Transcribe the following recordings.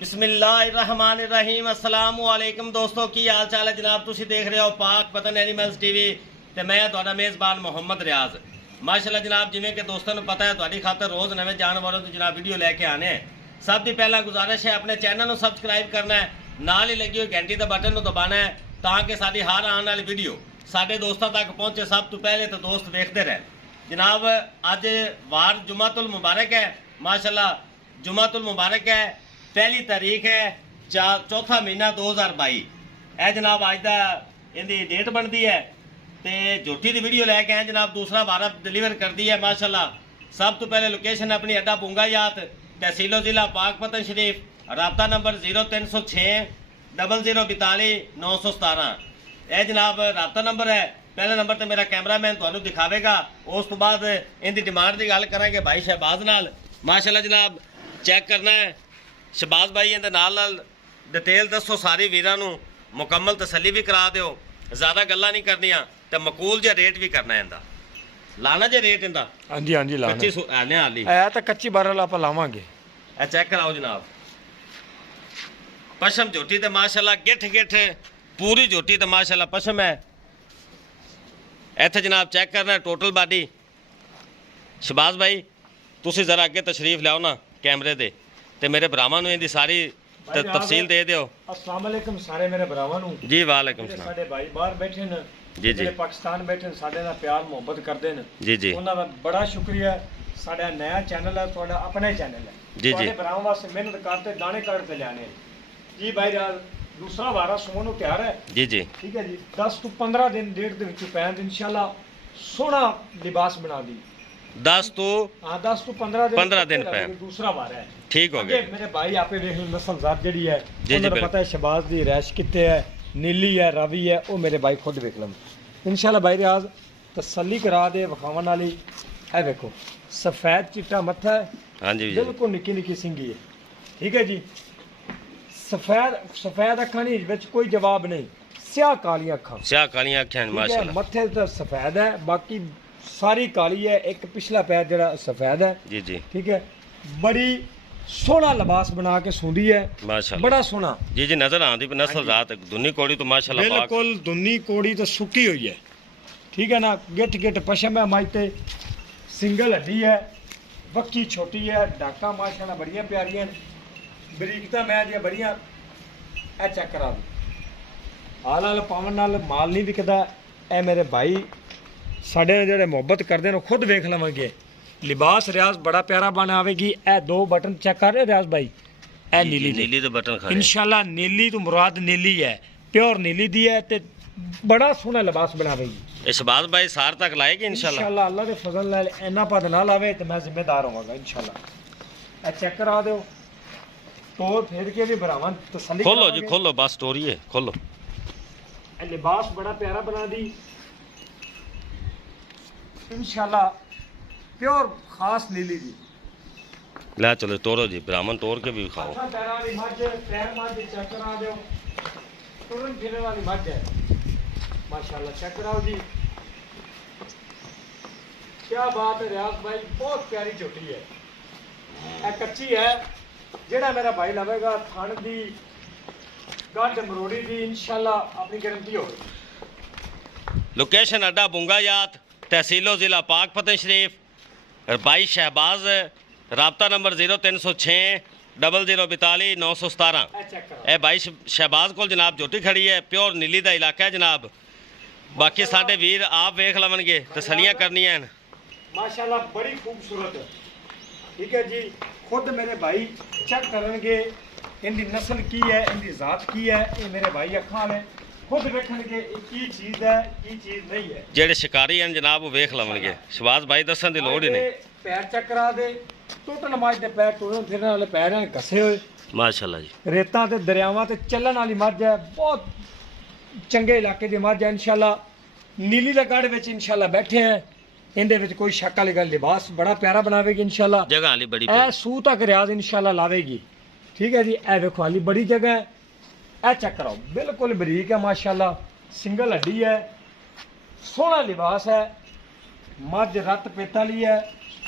बिस्मिल्लाहिर्रहमानिर्रहीम अस्सलाम वालेकुम दोस्तों की हाल चाल है जनाब। तुसी देख रहे हो पाक पतन एनिमल्स टीवी ते मैं तुहाडा मेज़बान मोहम्मद रियाज। माशाल्लाह जनाब, जिवें कि दोस्तों को पता है तुहाडी खातर रोज़ नवे जानवरों की जनाब वीडियो लैके आने हैं। सब दी पहला गुजारिश है अपने चैनल को सबसक्राइब करना है, नाल ही लगी हुई घंटी के बटन को दबाना है ताकि साडी हर आने वाली वीडियो साडे दोस्तों तक पहुँचे सब तो पहले तो दोस्त देखते रहे। जनाब अज वार जुमातुल मुबारक है, माशाल्लाह जुमातुल मुबारक है, पहली तारीख है चौथा महीना 2022। यह जनाब अज का इहदी डेट बनती है तो झोटी की वीडियो लैके आए जनाब। दूसरा वारा डिलीवर कर दी है माशाल्लाह। सब तो पहले लोकेशन अपनी अड्डा बुंगायात तहसीलो ज़िला पाकपतन शरीफ, रबता नंबर 0306 0042 917। यह जनाब रबता नंबर है। पहले नंबर तो मेरा कैमरामैन तुहानू दिखावेगा, उस तो बाद इनकी डिमांड की गल करांगे भाई शहबाज नाल। माशाल्लाह जनाब चेक करना है शहबाज भाई इहदे नाल डिटेल दसो सारी वीरां नू, मुकम्मल तसल्ली भी करा दिओ, ज़्यादा गल्लां नहीं करनियां ते मकूल जिहा रेट भी करना इहदा। लाना जे रेट इहदा? हाँ जी हाँ जी लाना कच्ची आने वाली है तो कच्ची बारह आप लावांगे। ए चेक कराओ जनाब, पशम झोटी ते माशाल्लाह गिठ गिठ पूरी झोटी ते माशाल्लाह पशम है। इत्थे जनाब चेक करना है टोटल बाडी। शहबाज भाई तुसी जरा अगे तशरीफ लियाओ ना कैमरे दे ते मेरे भरावां नूं इहदी सारी तफसील दे दिओ। अस्सलाम वालेकुम सारे मेरे भरावां नूं। जी वालेकुम सलाम। साडे भाई बाहर बैठे न जी जी पाकिस्तान बैठे साडे नाल प्यार मोहब्बत करदे न, जी जी उन्हां दा बड़ा शुक्रिया। साडा नया चैनल है, तुहाडा अपना चैनल है। जी जी तुहाडे भरावां वास्ते मेहनत करते दाने काट ते लाने जी भाई। यार दूसरा वारा सोन नूं तैयार है जी जी ठीक है जी। 10 तो 15 दिन डेट दे विच पैंद इंशाल्लाह सोहना लिबास बना दी। 10 तो हाँ 10 तो 15 दिन पैन दूसरा वार है। ठीक हो गया। मेरे भाई आपे देख लो नस्ल जात जड़ी है, जी जी उन्हें पता है शहबाज दी रैश कितने है, नीली है रावी है, वो मेरे भाई खुद देख लम इंशाल्लाह। भाई रियाज तसल्ली करा दे विखावन वाली। है देखो सफेद चिट्टा मत्था है, हाँ जी बिल्कुल निक्की निक्की सिंगी है ठीक है जी। सफेद अखा नहीं, विच कोई जवाब नहीं, स्याह काली अखा, स्याह कालियां अखियां माशाल्लाह। मत्थे तो सफेद है, बाकी सारी काली है, एक पिछला पैर जरा सफेद है जी जी ठीक है। बड़ी सोहना लिबास बना के सूंदी है माशाल्लाह, बड़ा सोहना जी जी नजर आंदी पे नस्ल जात दुनी कोड़ी तो माशाल्लाह पाक। बिल्कुल दुनी कोड़ी तो सुकी हुई है ठीक है ना। गिट गिट पशम है माइते, सिंगल हड्डी है, बक्की छोटी है, डाका माशाल्लाह बड़ियां प्यारियां, बरीकता मैं दियां बड़ियां। ए चेक करा दो आल आल पावन नाल माल नहीं विकदा। ए मेरे भाई साढ़े जेह्ड़े मुहब्बत करते हैं खुद वेख लवेंगे। लिबास रियाज बड़ा प्यारा बनावेगी। ए 2 बटन चेक कर रहे रियाज भाई, ए नीली नीली दे बटन खड़े इंशाल्लाह नीली तो मुराद नीली है, प्योर नीली दी है ते बड़ा सोहना लिबास बनावेगी। शहबाज भाई सार तक लाएगी इंशाल्लाह। इंशाल्लाह अल्लाह दे फजल नाल इन्ना पद ना लावे तो मैं जिम्मेदार होवांगा इंशाल्लाह। ए चेक करा दो तोड़ फेर के भी भरावां तसल्ली खोलो जी करावांगे। खोलो बस स्टोरी है खोलो। ए लिबास बड़ा प्यारा बना दी इंशाल्लाह, प्योर खास नीली दी। ला चलो तोड़ो जी, ब्राह्मण तोड़ के भी खाओ। अच्छा पैर वाली मझ, पैर मझ चेक करा दो, तुरन फिरने वाली मझ है माशाल्लाह। चेक कराओ जी, क्या बात है रियाज भाई, बहुत प्यारी झोटी है। ए कच्ची है, जेड़ा मेरा भाई लवेगा थान दी गंढ मरोड़ी दी इंशाल्लाह अपनी गारंटी होगी। लोकेशन अड्डा बुंगायात तहसीलो ज़िला पाकपतन शरीफ, भाई शहबाज, रबता नंबर 0306 0042 917। ए चेक करा ए भाई शहबाज को जनाब झोटी खड़ी है, प्योर नीली का इलाका है जनाब। बाकी साढ़े वीर आप वेख लवनगे, तसलियां करनियां हैं माशाल्लाह बड़ी खूबसूरत है ठीक है जी। खुद मेरे भाई चेक करेंगे इनकी नस्ल की है, इनकी जात की है। ये मेरे भाई अखा वाले खुद वेखणगे की चीज़ है की चीज़ नहीं है। जेड़े शिकारी हैं जनाब वो वेख लवनगे, शहबाज भाई दसन की लोड़ ही नहीं। पैर चेक करा दे, टुटन मझ दे पैर, टुटन फिरन वाले पैर हैं घसे हुए, माशाल्लाह जी। रेतां ते दरियावां ते चलन वाली मझ है, बहुत चंगे इलाके दी मझ है इंशाल्लाह। नीली दा गढ़ विच इंशाल्लाह बैठे हैं, इहदे विच कोई शक वाली गल, लिबास बड़ा प्यारा बनावेगी इंशाल्लाह। जगह हाली बड़ी ए सूह तक रियाज इंशाल्लाह लावेगी ठीक है जी। ए देखो हाली बड़ी जगह है। ए चेक कराओ बिल्कुल बरीक है माशाल्लाह, सिंगल हड्डी है, सोहना लिबास है, मझ रत पेताली है,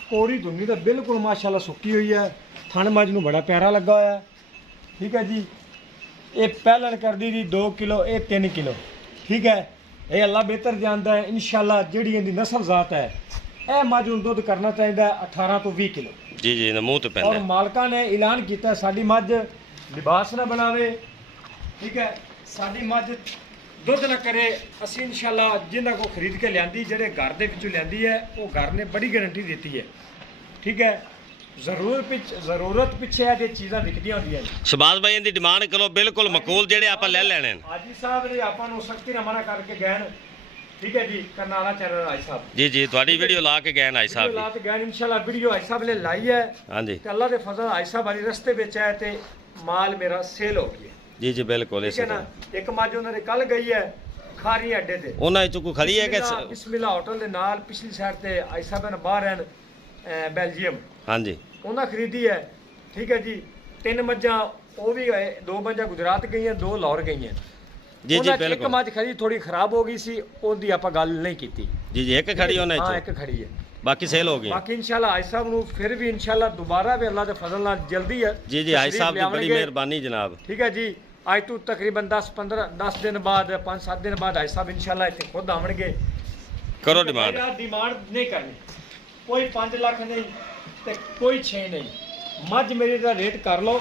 कोरी धुनी तो बिल्कुल माशाल्लाह सुक्की हुई है। थन मझ नूं बड़ा प्यारा लगा होया है ਠੀਕ ਹੈ ਜੀ। ਇਹ ਪਹਿਲਣ ਕਰਦੀ ਦੀ 2 ਕਿਲੋ, ਇਹ 3 ਕਿਲੋ, ਠੀਕ ਹੈ। ਇਹ ਅੱਲਾ ਬਿਹਤਰ ਜਾਣਦਾ ਹੈ। ਇਨਸ਼ਾਅੱਲਾ ਜਿਹੜੀ ਇਹਦੀ ਨਸਲ ਜ਼ਾਤ ਹੈ, ਇਹ ਮੱਝ ਨੂੰ ਦੁੱਧ ਕਰਨਾ ਚਾਹੀਦਾ 18 ਤੋਂ 20 ਕਿਲੋ। ਜੀ ਜੀ, ਮੂੰਹ ਤੇ ਔਰ ਪੈਂਦਾ। ਮਾਲਕਾਂ ਨੇ ਐਲਾਨ ਕੀਤਾ ਸਾਡੀ ਮੱਝ ਲਿਬਾਸ ਨਾ ਬਣਾਵੇ, ਠੀਕ ਹੈ। ਸਾਡੀ ਮੱਝ ਦੁੱਧ ਨਾ ਕਰੇ। ਅਸੀਂ ਇਨਸ਼ਾਅੱਲਾ ਜਿਨ੍ਹਾਂ ਕੋ ਖਰੀਦ ਕੇ ਲਿਆਂਦੀ, ਜਿਹੜੇ ਘਰ ਦੇ ਵਿੱਚੋਂ ਲਿਆਂਦੀ ਹੈ, ਉਹ ਘਰ ਨੇ ਬੜੀ ਗਾਰੰਟੀ ਦਿੱਤੀ ਹੈ, ਠੀਕ ਹੈ। ਜ਼ਰੂਰਤ ਪਿੱਛੇ ਇਹ ਚੀਜ਼ਾਂ ਵਿਕਦੀਆਂ ਹੁੰਦੀਆਂ ਨੇ। ਸ਼ਬਾਜ਼ ਭਾਈ ਇਹਦੀ ਡਿਮਾਂਡ ਕਰੋ, ਬਿਲਕੁਲ ਮਕੂਲ, ਜਿਹੜੇ ਆਪਾਂ ਲੈ ਲੈਣੇ ਨੇ। ਹਾਜੀ ਸਾਹਿਬ ਨੇ ਆਪਾਂ ਨੂੰ ਸਖਤੀ ਨਾਲ ਮਨਾ ਕਰਕੇ ਗਏ ਨੇ, ਠੀਕ ਹੈ ਜੀ। ਕਰਨਾਲਾ ਚੈਨਲ ਹਾਜੀ ਸਾਹਿਬ ਜੀ ਜੀ, ਤੁਹਾਡੀ ਵੀਡੀਓ ਲਾ ਕੇ ਗਏ ਨੇ ਹਾਜੀ ਸਾਹਿਬ ਲਾ ਜੀ। ਕੇ ਗਏ ਇਨਸ਼ਾਅੱਲਾ। ਵੀਡੀਓ ਹਾਜੀ ਸਾਹਿਬ ਨੇ ਲਾਈ ਹੈ ਹਾਂਜੀ ਤੇ ਅੱਲਾ ਦੇ ਫਜ਼ਲ ਹਾਜੀ ਸਾਹਿਬ ਵਾਲੀ ਰਸਤੇ ਵਿੱਚ ਹੈ ਤੇ ਮਾਲ ਮੇਰਾ ਸੇਲ ਹੋ ਗਿਆ। ਜੀ ਜੀ, ਬਿਲਕੁਲ ਠੀਕ ਇਸੇ ਹੈ ਨਾ। ਤਰ੍ਹਾਂ। ਇੱਕ ਮੱਝ ਉਹਨਾਂ ਦੇ ਕੱਲ ਗਈ ਹੈ ਖਾਰੀ ਅੱਡੇ ਤੇ, ਉਹਨਾਂ ਵਿੱਚੋਂ ਕੋਈ ਖੜੀ ਹੈ ਕਿ ਬਿਸਮਿਲ੍ਲਾ ਹੋਟਲ ਦੇ ਨਾਲ ਪਿਛਲੀ ਸਾਈਡ ਤੇ ਹਾਜੀ ਸਾਹਿਬ ਨੇ ਬਾਹਰ ਹਨ ਬੈਲਜੀਅਮ, ਹਾਂਜੀ ਉਹਨਾਂ ਖਰੀਦੀ ਹੈ, ਠੀਕ ਹੈ ਜੀ। 3 ਮੱਝਾਂ ਉਹ ਵੀ ਗਏ, 2 ਮੱਝਾਂ ਗੁਜਰਾਤ ਗਈਆਂ, 2 ਲਾਹੌਰ ਗਈਆਂ। ਜੀ ਜੀ, ਉਹਨਾਂ 'ਚ ਇੱਕ ਬਿਲਕੁਲ ਮੱਝ ਖਰੀ ਥੋੜੀ ਖਰਾਬ ਹੋ ਗਈ ਸੀ, ਉਹਦੀ ਆਪਾਂ ਗੱਲ ਨਹੀਂ ਕੀਤੀ। ਜੀ ਜੀ, ਇੱਕ ਖੜੀ ਉਹਨਾਂ ਹਾਂ, ਵਿੱਚੋਂ, ਇੱਕ ਖੜੀ ਹੈ, ਬਾਕੀ ਸੇਲ ਹੋ ਗਈ। ਬਾਕੀ ਇਨਸ਼ਾਅੱਲਾ ਹਾਜੀ ਸਾਹਿਬ ਨੂੰ ਫਿਰ ਵੀ ਇਨਸ਼ਾਅੱਲਾ ਦੁਬਾਰਾ ਵੀ ਅੱਲਾ ਦੇ ਫਜ਼ਲ ਨਾਲ ਜਲਦੀ ਹੈ। ਜੀ ਜੀ, ਹਾਜੀ ਸਾਹਿਬ ਦੀ ਬੜੀ ਲਿਆਵਣਗੇ। ਮਿਹਰਬਾਨੀ ਜਨਾਬ। ਠੀਕ ਹੈ ਜੀ। ਅੱਜ ਤੋਂ ਤਕਰੀਬਨ 10 ਦਿਨ ਬਾਅਦ, 5-7 ਦਿਨ ਬਾਅਦ ਹਾਜੀ ਸਾਹਿਬ ਇਨਸ਼ਾਅੱਲਾ ਇੱਥੇ ਖੁਦ ਆਵਣਗੇ। ਕਰੋ ਡਿਮਾਂਡ। ਡਿਮਾਂਡ ਨਹੀਂ ਕਰਨੀ, ਕੋਈ 5 ਲੱਖ ਨਹੀਂ ਤੇ ਕੋਈ 6 ਨਹੀਂ। ਮੱਝ ਮੇਰੀ ਦਾ ਰੇਟ ਕਰ ਲਓ,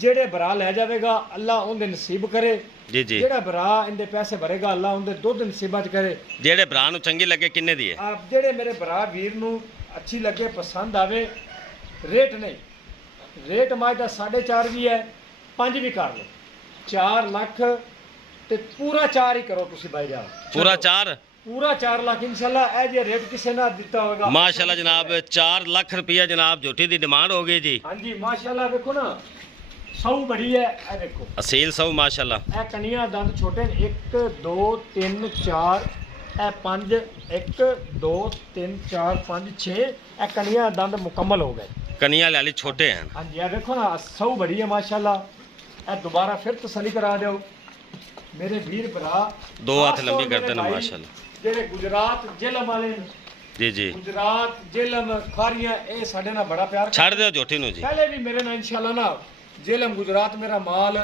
ਜਿਹੜੇ ਭਰਾ ਲੈ ਜਾਵੇਗਾ ਅੱਲਾ ਉਹਦੇ ਨਸੀਬ ਕਰੇ। ਜੀ ਜੀ, ਜਿਹੜਾ ਭਰਾ ਇਹਦੇ ਪੈਸੇ ਭਰੇਗਾ ਅੱਲਾ ਉਹਦੇ ਦੁੱਧ ਨਸੀਬਾਂ ਚ ਕਰੇ। ਜਿਹੜੇ ਭਰਾ ਨੂੰ ਚੰਗੀ ਲੱਗੇ ਕਿੰਨੇ ਦੀ ਹੈ? ਆਪ ਜਿਹੜੇ ਮੇਰੇ ਭਰਾ ਵੀਰ ਨੂੰ ਅੱਛੀ ਲੱਗੇ, ਪਸੰਦ ਆਵੇ, ਰੇਟ ਨਹੀਂ। ਰੇਟ ਮੱਝ ਦਾ 4.5 ਵੀ ਹੈ, 5 ਵੀ ਕਰ ਲਓ। 4 ਲੱਖ ਤੇ ਪੂਰਾ 4 ਹੀ ਕਰੋ ਤੁਸੀਂ ਭਾਈ ਜਾਨ। ਪੂਰਾ 4? ਪੂਰਾ 4 ਲੱਖ ਇਨਸ਼ਾਅੱਲਾ। ਇਹ ਜੇ ਰੇਟ ਕਿਸੇ ਨੇ ਦਿੱਤਾ ਹੋਵੇਗਾ ਮਾਸ਼ਾਅੱਲਾ ਜਨਾਬ, 4 ਲੱਖ ਰੁਪਇਆ ਜਨਾਬ ਝੋਟੀ ਦੀ ਡਿਮਾਂਡ ਹੋ ਗਈ ਜੀ। ਹਾਂਜੀ ਮਾਸ਼ਾਅੱਲਾ। ਵੇਖੋ ਨਾ ਸੌ ਬੜੀ ਹੈ, ਇਹ ਦੇਖੋ ਅਸੀਲ ਸੌ ਮਾਸ਼ਾਅੱਲਾ। ਇਹ ਕਣੀਆਂ ਦੰਦ ਛੋਟੇ ਨੇ, 1 2 3 4, ਇਹ 5, 1 2 3 4 5 6, ਇਹ ਕਣੀਆਂ ਦੰਦ ਮੁਕੰਮਲ ਹੋ ਗਏ। ਕਨੀਆਂ ਲਾਲੀ ਛੋਟੇ ਹਨ। ਹਾਂਜੀ ਇਹ ਦੇਖੋ ਨਾ ਸੌ ਬੜੀ ਹੈ ਮਾਸ਼ਾਅੱਲਾ। ਇਹ ਦੁਬਾਰਾ ਫਿਰ ਤਸੱਲੀ ਕਰਾ ਦਿਓ ਮੇਰੇ ਵੀਰ ਭਰਾ। 2 ਹੱਥ ਖਾਸ ਲੰਬੀ ਤੌਰ ਕਰਦੇ ਨੇ ਮੇਰੇ ਭਾਈ ਮਾਸ਼ਾਅੱਲਾ। ਜਿਹੜੇ ਗੁਜਰਾਤ ਜੇਲਮ ਵਾਲੇ ਨੇ, ਜੀ ਜੀ, ਗੁਜਰਾਤ ਜੇਲਮ ਖਾਰੀਆਂ, ਇਹ ਸਾਡੇ ਨਾਲ ਬੜਾ ਪਿਆਰ ਛੱਡ ਦਿਓ ਝੋਟੀ ਨੂੰ ਜੀ। ਪਹਿਲੇ ਵੀ ਮੇਰੇ ਨਾਲ ਇਨਸ਼ਾਅੱਲਾ ਨਾ ਜੇਲਮ ਗੁਜਰਾਤ ਮੇਰਾ ਮਾਲ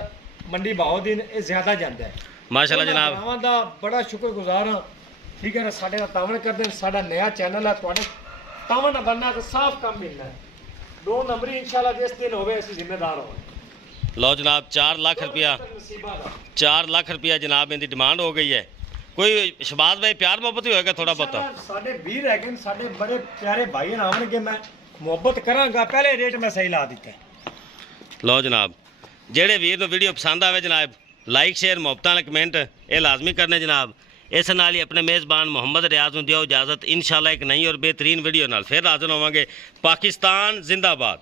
ਮੰਡੀ ਬਾਉਦੀਨ ਇਹ ਜ਼ਿਆਦਾ ਜਾਂਦਾ ਹੈ ਮਾਸ਼ਾਅੱਲਾ ਜਨਾਬ। ਭਰਾਵਾਂ ਦਾ ਬੜਾ ਸ਼ੁਕਰਗੁਜ਼ਾਰ ਹਾਂ, ਠੀਕ ਹੈ ਨਾ। ਸਾਡੇ ਨਾਲ ਤਾਵਨ ਕਰਦੇ ਨੇ। ਸਾਡਾ ਨਵਾਂ ਚੈਨਲ ਹੈ, ਤੁਹਾਡੇ ਤਾਵਨ ਬਣਨਾ ਤੇ ਸਾਫ਼ ਕੰਮ ਮਿਲਣਾ ਹੈ। 2 ਨੰਬਰੀ ਇਨਸ਼ਾਅੱਲਾ ਜਿਸ ਦਿਨ ਹੋਵੇ ਅਸੀਂ ਜ਼ਿੰਮੇਦਾਰ ਹੋਵਾਂਗੇ। ਲਓ ਜਨਾਬ, 4 ਲੱਖ ਰੁਪਇਆ, 4 ਲੱਖ ਰੁਪਇਆ ਜਨਾਬ ਇਹਦੀ ਡਿਮਾਂਡ ਹੋ ਗਈ ਹੈ। ਕੋਈ ਸ਼ਬਾਜ਼ ਭਾਈ ਪਿਆਰ ਮੁਹੱਬਤ ਹੀ ਹੋਏਗਾ ਥੋੜਾ ਬਹੁਤਾ? ਸਾਡੇ ਵੀਰ ਹੈਗੇ ਨੇ, ਸਾਡੇ ਬੜੇ ਪਿਆਰੇ ਭਾਈ ਨੇ, ਆਉਣਗੇ ਮੈਂ ਮੁਹੱਬਤ ਕਰਾਂਗਾ। ਪਹਿਲੇ ਰੇਟ ਮੈਂ ਸਹੀ ਲਾ ਦਿੱਤਾ। ਲਓ ਜਨਾਬ, ਜਿਹੜੇ ਵੀਰ ਨੂੰ ਵੀਡੀਓ ਪਸੰਦ ਆਵੇ ਜਨਾਬ, ਲਾਈਕ ਸ਼ੇਅਰ ਮੁਹੱਬਤਾਂ ਵਾਲੇ ਕਮੈਂਟ ਇਹ ਲਾਜ਼ਮੀ ਕਰਨੇ ਜਨਾਬ। ਇਸ ਨਾਲ ਹੀ ਆਪਣੇ ਮੇਜ਼ਬਾਨ ਮੁਹੰਮਦ ਰਿਆਜ਼ ਨੂੰ ਦਿਓ ਇਜਾਜ਼ਤ। ਇਨਸ਼ਾਅੱਲਾ ਇੱਕ ਨਈ ਔਰ ਬਿਹਤਰੀਨ ਵੀਡੀਓ ਨਾਲ ਫਿਰ ਹਾਜ਼ਰ ਹੋਵਾਂਗੇ। ਪਾਕਿਸਤਾਨ ਜ਼ਿੰਦਾਬਾਦ।